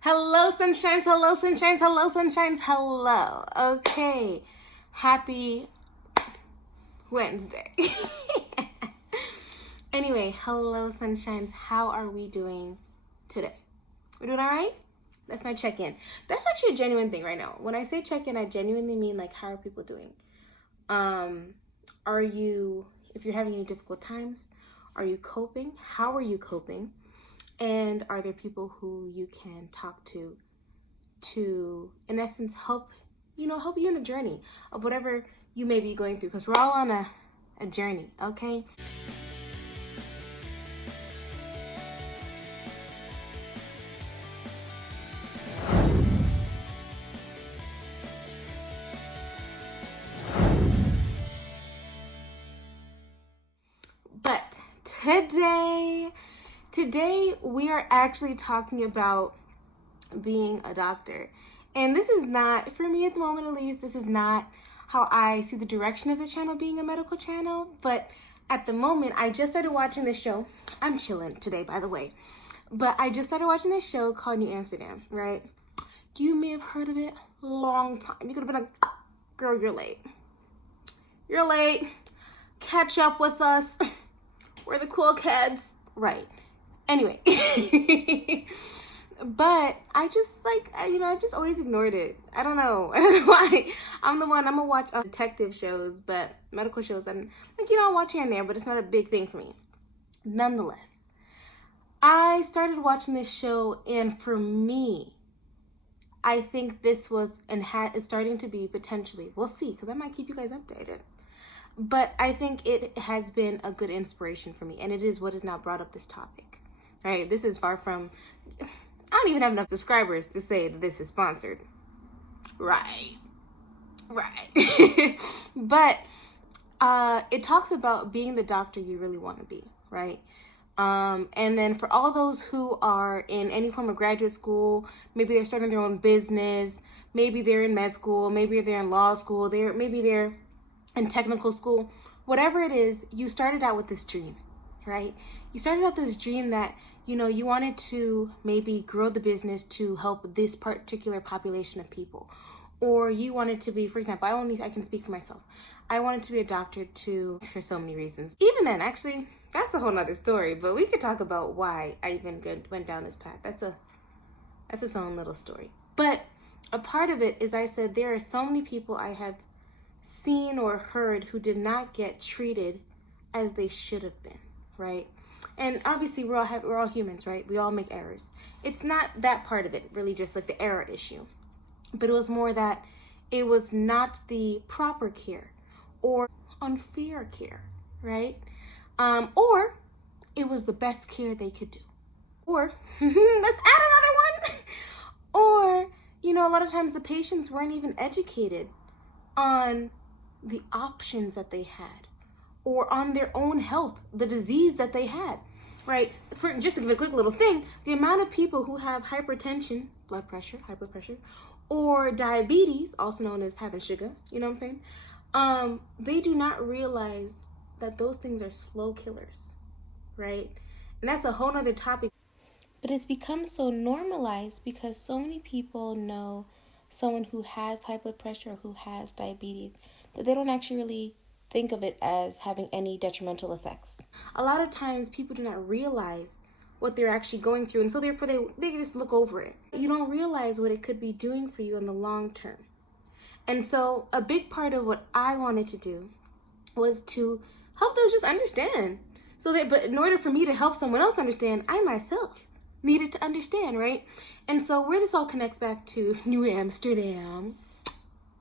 Hello, sunshines. Hello, sunshines. Hello, sunshines. Hello. Okay. Happy Wednesday. Anyway, hello, sunshines. How are we doing today? We're doing all right? That's my check-in. That's actually a genuine thing right now. When I say check-in, I genuinely mean like, how are people doing? If you're having any difficult times, are you coping? How are you coping? And are there people who you can talk to, in essence, help you in the journey of whatever you may be going through? Because we're all on a journey, okay? But today we are actually talking about being a doctor. And this is not, for me at the moment at least, this is not how I see the direction of the channel being a medical channel. But at the moment, I just started watching this show. I'm chilling today, by the way. But I just started watching this show called New Amsterdam, right? You may have heard of it long time. You could have been like, girl, you're late. You're late. Catch up with us. We're the cool kids. Right. Anyway. But I just I've just always ignored it. I don't know why. I'm gonna watch detective shows, but medical shows, I'm like, I'll watch here and there, but it's not a big thing for me. Nonetheless, I started watching this show, and for me, I think this was is starting to be potentially, we'll see, because I might keep you guys updated. But I think it has been a good inspiration for me, and it is what has now brought up this topic. All right, this is far from, I don't even have enough subscribers to say that this is sponsored. Right. But it talks about being the doctor you really want to be, right? And then for all those who are in any form of graduate school, maybe they're starting their own business, maybe they're in med school, maybe they're in law school, maybe they're in technical school, whatever it is, you started out with this dream, right? You started out with this dream that, you wanted to maybe grow the business to help this particular population of people. Or you wanted to be, for example, I can speak for myself. I wanted to be a doctor for so many reasons. Even then, actually, that's a whole nother story, but we could talk about why I even went down this path. That's its own little story. But a part of it is, I said, there are so many people I have seen or heard who did not get treated as they should have been, right? And obviously we're all humans, right? We all make errors. It's not that part of it, really, just like the error issue. But it was more that it was not the proper care or unfair care, right? Or it was the best care they could do. Or, let's add another one. Or, a lot of times the patients weren't even educated on the options that they had or on their own health, the disease that they had, right? For just to give a quick little thing, the amount of people who have hypertension, blood pressure, hyperpressure, or diabetes, also known as having sugar, you know what I'm saying? They do not realize that those things are slow killers, right? And that's a whole nother topic. But it's become so normalized because so many people know someone who has high blood pressure or who has diabetes that they don't actually really think of it as having any detrimental effects. A lot of times people do not realize what they're actually going through, and so therefore they just look over it. You don't realize what it could be doing for you in the long term. And so a big part of what I wanted to do was to help those just understand. But in order for me to help someone else understand, I myself needed to understand, right? And so where this all connects back to New Amsterdam,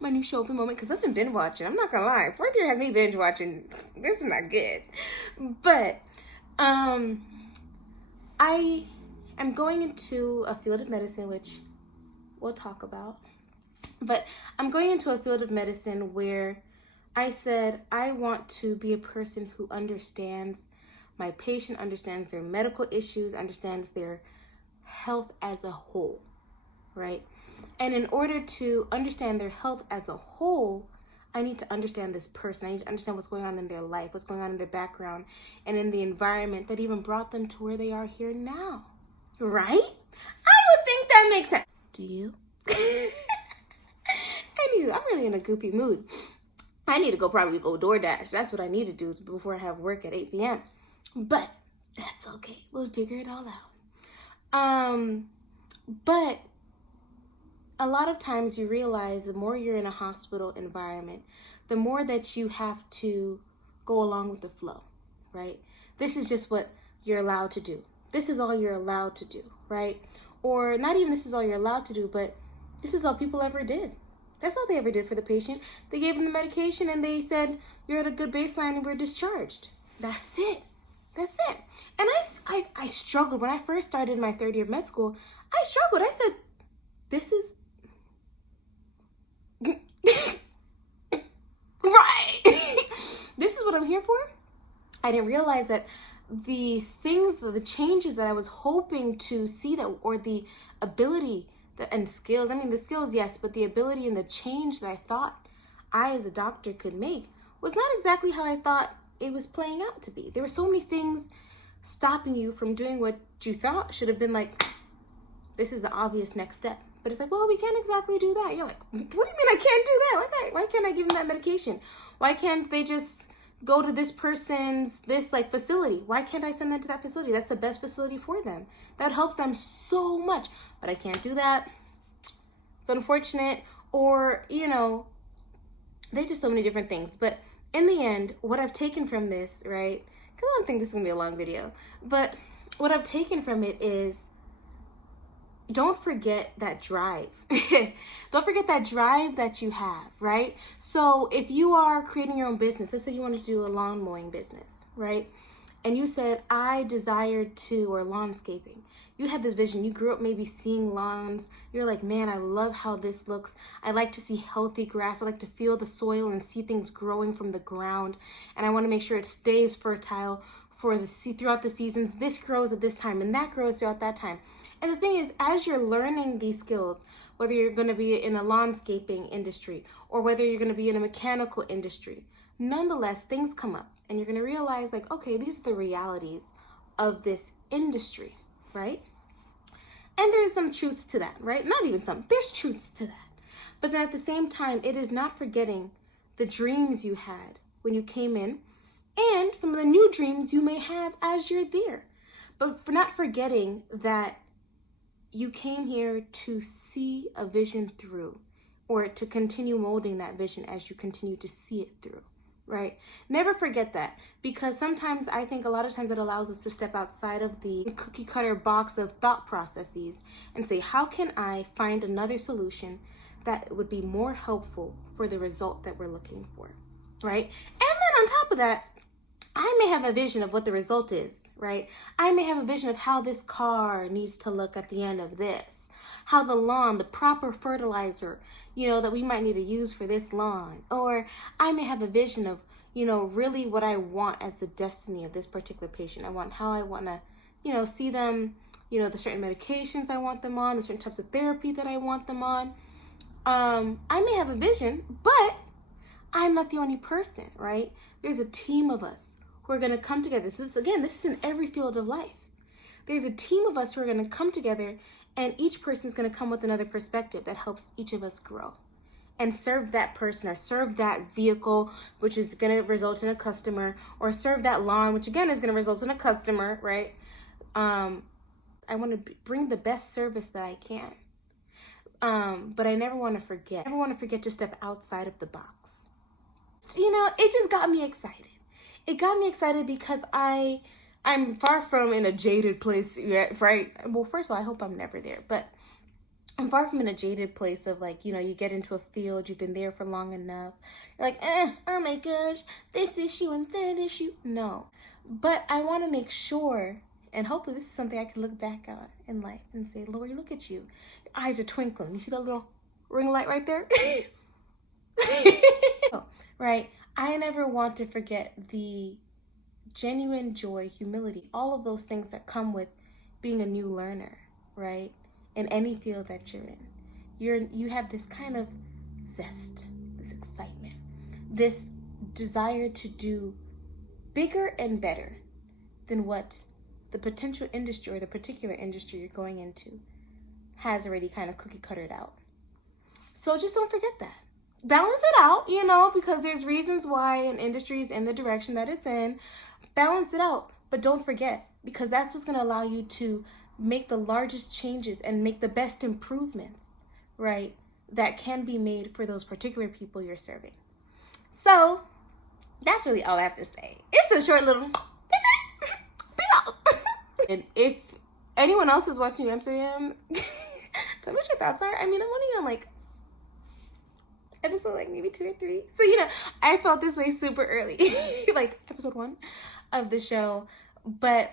my new show at the moment, because I've been binge watching. I'm not gonna lie, fourth year has me binge watching. This is not good. But I am going into a field of medicine, which we'll talk about. But I'm going into a field of medicine where I said I want to be a person who understands my patient, understands their medical issues, understands their health as a whole, right? And in order to understand their health as a whole, I need to understand this person. I need to understand what's going on in their life, what's going on in their background, and in the environment that even brought them to where they are here now, right? I would think that make sense. Do you? Anywho, I'm really in a goofy mood. I need to probably go DoorDash. That's what I need to do before I have work at 8 p.m. But that's okay. We'll figure it all out. But a lot of times you realize the more you're in a hospital environment, the more that you have to go along with the flow, right? This is just what you're allowed to do. This is all you're allowed to do, right? Or not even this is all you're allowed to do, but this is all people ever did. That's all they ever did for the patient. They gave them the medication and they said, you're at a good baseline and we're discharged. That's it. That's it. And I struggled. When I first started my third year of med school, I struggled. I said, this is... right. This is what I'm here for? I didn't realize that the changes that I was hoping to see, that, or the ability and skills, I mean the skills, yes, but the ability and the change that I thought I as a doctor could make was not exactly how I thought it was playing out to be. There were so many things stopping you from doing what you thought should have been like, this is the obvious next step. But it's like, well, we can't exactly do that. You're like, what do you mean I can't do that? Why can't I give them that medication? Why can't they just go to this person's, facility? Why can't I send them to that facility? That's the best facility for them. That would help them so much. But I can't do that. It's unfortunate. Or, there's just so many different things. But in the end, what I've taken from this, right? Because I don't think this is going to be a long video. But what I've taken from it is, don't forget that drive. Don't forget that drive that you have, right? So if you are creating your own business, let's say you want to do a lawn mowing business, right? And you said, I desired to, or landscaping. You had this vision. You grew up maybe seeing lawns. You're like, man, I love how this looks. I like to see healthy grass. I like to feel the soil and see things growing from the ground. And I want to make sure it stays fertile throughout the seasons. This grows at this time and that grows throughout that time. And the thing is, as you're learning these skills, whether you're going to be in a landscaping industry or whether you're going to be in a mechanical industry, nonetheless, things come up and you're going to realize like, okay, these are the realities of this industry, right? And there's some truths to that, right? Not even some, there's truths to that. But then at the same time, it is not forgetting the dreams you had when you came in and some of the new dreams you may have as you're there. But for not forgetting that you came here to see a vision through, or to continue molding that vision as you continue to see it through, right? Never forget that, because sometimes I think a lot of times it allows us to step outside of the cookie cutter box of thought processes and say, how can I find another solution that would be more helpful for the result that we're looking for, right? And then on top of that, I may have a vision of what the result is, right? I may have a vision of how this car needs to look at the end of this, how the lawn, the proper fertilizer, that we might need to use for this lawn. Or I may have a vision of, really what I want as the destiny of this particular patient. How I want to, see them, the certain medications I want them on, the certain types of therapy that I want them on. I may have a vision, but I'm not the only person, right? There's a team of us who are going to come together. This is in every field of life. There's a team of us who are going to come together, and each person is going to come with another perspective that helps each of us grow and serve that person, or serve that vehicle, which is going to result in a customer, or serve that lawn, which again is going to result in a customer, right? I want to bring the best service that I can. But I never want to forget. I never want to forget to step outside of the box. It just got me excited. It got me excited because I'm far from in a jaded place, right? Well, first of all, I hope I'm never there, but I'm far from in a jaded place of like, you get into a field, you've been there for long enough. You're like, oh my gosh, this issue and that issue. No, but I want to make sure, and hopefully this is something I can look back on in life and say, Lori, look at you. Your eyes are twinkling. You see that little ring light right there? Right? I never want to forget the genuine joy, humility, all of those things that come with being a new learner, right? In any field that you're in. You have this kind of zest, this excitement, this desire to do bigger and better than what the potential industry or the particular industry you're going into has already kind of cookie cuttered out. So just don't forget that. Balance it out, you know, because there's reasons why an industry is in the direction that it's in. Balance it out, but don't forget, because that's what's going to allow you to make the largest changes and make the best improvements, right, that can be made for those particular people you're serving. So that's really all I have to say. It's a short little and if anyone else is watching Amsterdam, tell me what your thoughts are. I mean, I'm only on like episode like maybe 2 or 3. So, you know, I felt this way super early, like episode 1 of the show. But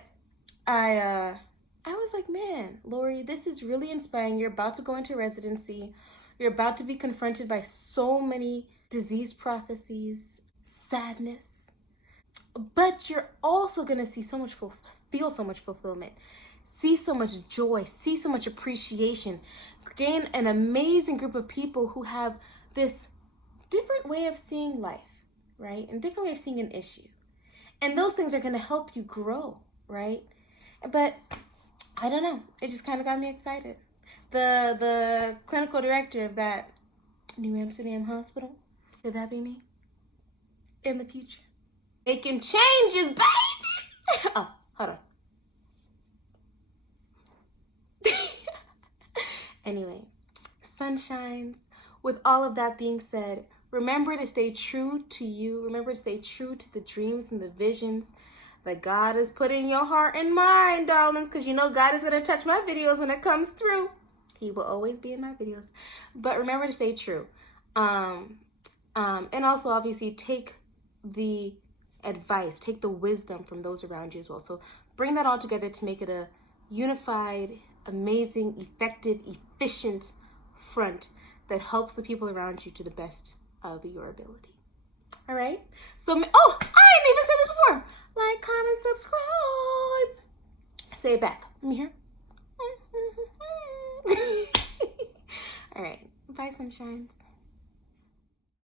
I was like, man, Lori, this is really inspiring. You're about to go into residency. You're about to be confronted by so many disease processes, sadness. But you're also going to see so much feel so much fulfillment, see so much joy, see so much appreciation, gain an amazing group of people who have this different way of seeing life, right? And different way of seeing an issue. And those things are going to help you grow, right? But I don't know. It just kind of got me excited. The clinical director of that New Amsterdam hospital, could that be me? In the future. Making changes, baby! Oh, hold on. Anyway, sunshines. With all of that being said, remember to stay true to you. Remember to stay true to the dreams and the visions that God has put in your heart and mind, darlings, because you know God is going to touch my videos when it comes through. He will always be in my videos. But remember to stay true. And also, obviously, take the advice, take the wisdom from those around you as well. So bring that all together to make it a unified, amazing, effective, efficient front that helps the people around you to the best of your ability. All right? So, I didn't even say this before. Like, comment, subscribe. Say it back. Let me hear. All right. Bye, sunshines.